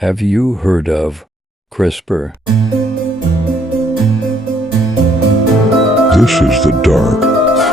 Have you heard of CRISPR? This is the dark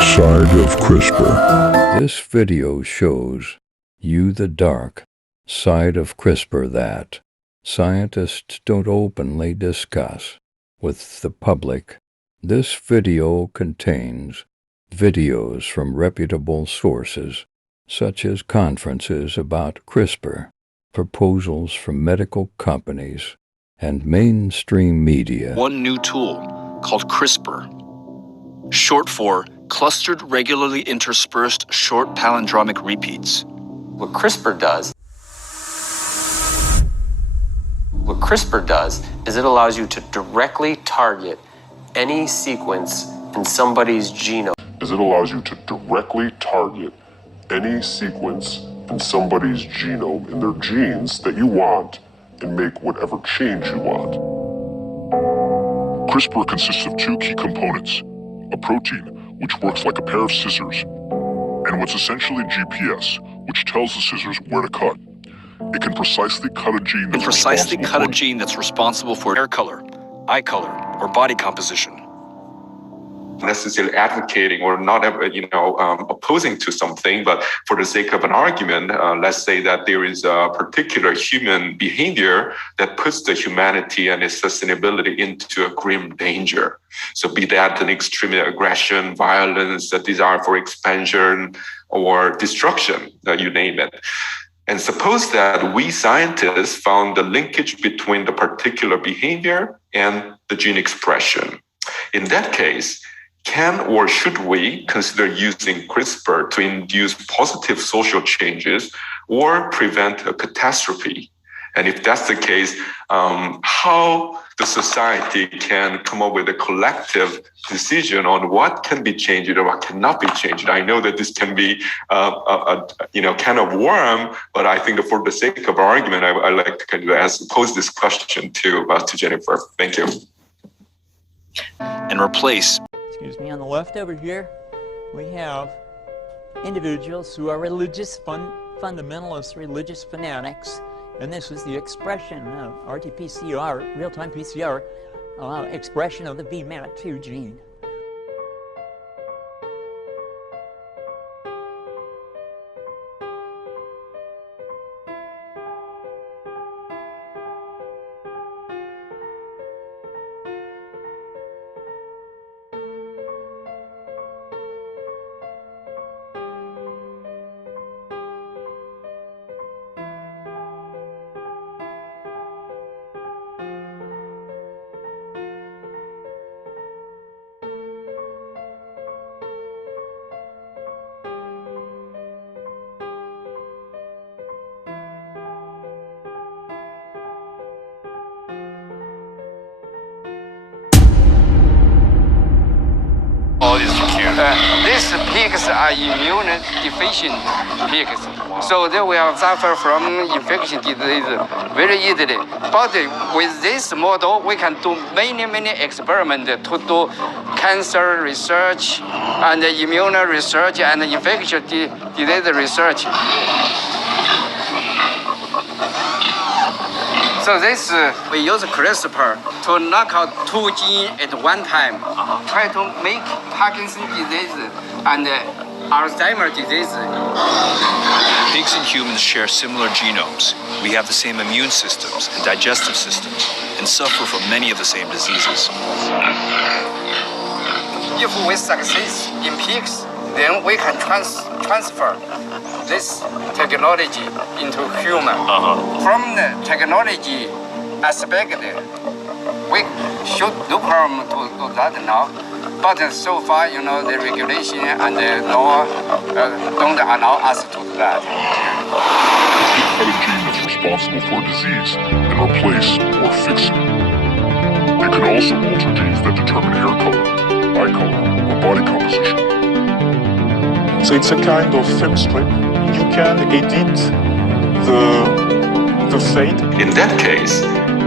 side of CRISPR. This video shows you the dark side of CRISPR that scientists don't openly discuss with the public. This video contains videos from reputable sources, such as conferences about CRISPR, proposals from medical companies, and mainstream media. One new tool called CRISPR, short for Clustered Regularly Interspersed Short Palindromic Repeats. What CRISPR does is it allows you to directly target any sequence in somebody's genome. In their genes that you want and make whatever change you want. CRISPR consists of two key components, a protein, which works like a pair of scissors, and what's essentially GPS, which tells the scissors where to cut. It can precisely cut a gene that's responsible for hair color, eye color, or body composition. Necessarily advocating or not, opposing to something, but for the sake of an argument, let's say that there is a particular human behavior that puts the humanity and its sustainability into a grim danger. So be that an extreme aggression, violence, a desire for expansion, or destruction, you name it. And suppose that we scientists found the linkage between the particular behavior and the gene expression. In that case, can or should we consider using CRISPR to induce positive social changes or prevent a catastrophe? And if that's the case, how the society can come up with a collective decision on what can be changed or what cannot be changed. I know that this can be kind of worm, but I think that for the sake of our argument, I like to kind of pose this question to Jennifer. Thank you. And replace. Excuse me, on the left over here, we have individuals who are religious fundamentalists, religious fanatics, and this was the expression of RT-PCR, real-time PCR, expression of the VMAT2 gene. These pigs are immune deficient pigs, so they will suffer from infection disease very easily. But with this model, we can do many experiments to do cancer research and immune research and infection disease research. So this, we use CRISPR to knock out two genes at one time, try to make Parkinson's disease and Alzheimer's disease. Pigs and humans share similar genomes. We have the same immune systems and digestive systems, and suffer from many of the same diseases. If we succeed in pigs, then we can transfer this technology into human. From the technology aspect, we should no problem to do that now. But so far, the regulation and the law don't allow us to do that. Cut a gene that's responsible for a disease and replace or fix it. It can also alter genes that determine hair color, eye color, or body composition. So it's a kind of film strip. You can edit the fate. In that case,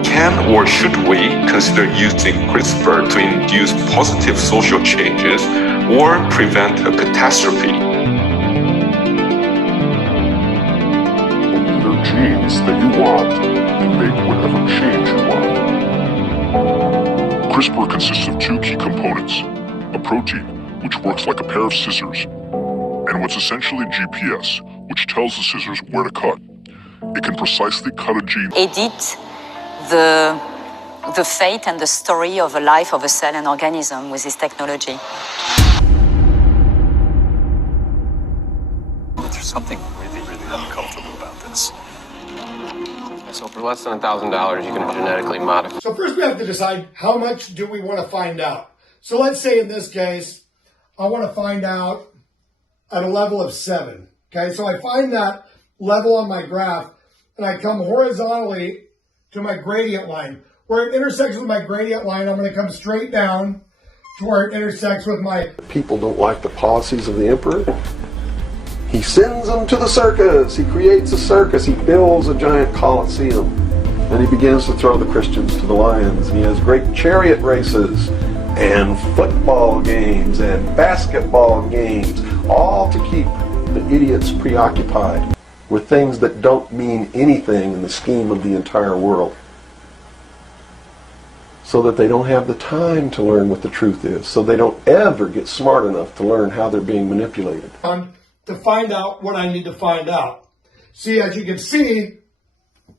can or should we consider using CRISPR to induce positive social changes or prevent a catastrophe? Their genes that you want and make CRISPR consists of two key components, a protein, which works like a pair of scissors, and what's essentially GPS, which tells the scissors where to cut. It can precisely cut a gene. Edit the fate and the story of a life of a cell and organism with this technology. There's something really, really uncomfortable about this. So for less than $1,000, you can genetically modify. So first we have to decide how much do we want to find out. So let's say in this case, I want to find out at a level of 7. Okay, so I find that level on my graph and I come horizontally to my gradient line. Where it intersects with my gradient line, I'm going to come straight down to where it intersects with my... People don't like the policies of the emperor. He sends them to the circus. He creates a circus. He builds a giant coliseum. And he begins to throw the Christians to the lions. And he has great chariot races and football games and basketball games, all to keep the idiots preoccupied with things that don't mean anything in the scheme of the entire world, so that they don't have the time to learn what the truth is, so they don't ever get smart enough to learn how they're being manipulated. To find out what I need to find out. See, as you can see,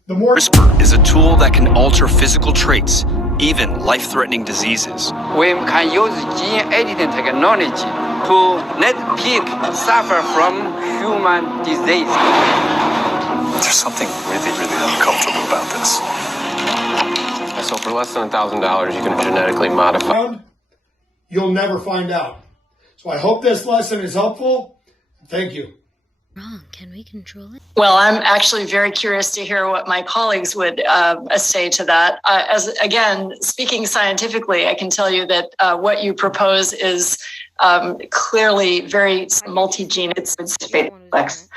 the more... CRISPR is a tool that can alter physical traits, even life-threatening diseases. We can use gene editing technology to let pig suffer from human disease. There's something really, really uncomfortable about this. So for less than $1,000, you can genetically modify. You'll never find out. So I hope this lesson is helpful. Thank you. Wrong. Can we control it? Well, I'm actually very curious to hear what my colleagues would say to that. Again, speaking scientifically, I can tell you that what you propose is clearly very multi-gene. It's complex.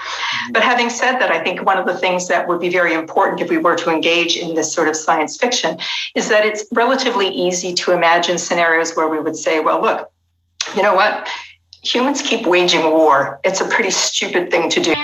But having said that, I think one of the things that would be very important if we were to engage in this sort of science fiction is that it's relatively easy to imagine scenarios where we would say, well, look, you know what? Humans keep waging war. It's a pretty stupid thing to do.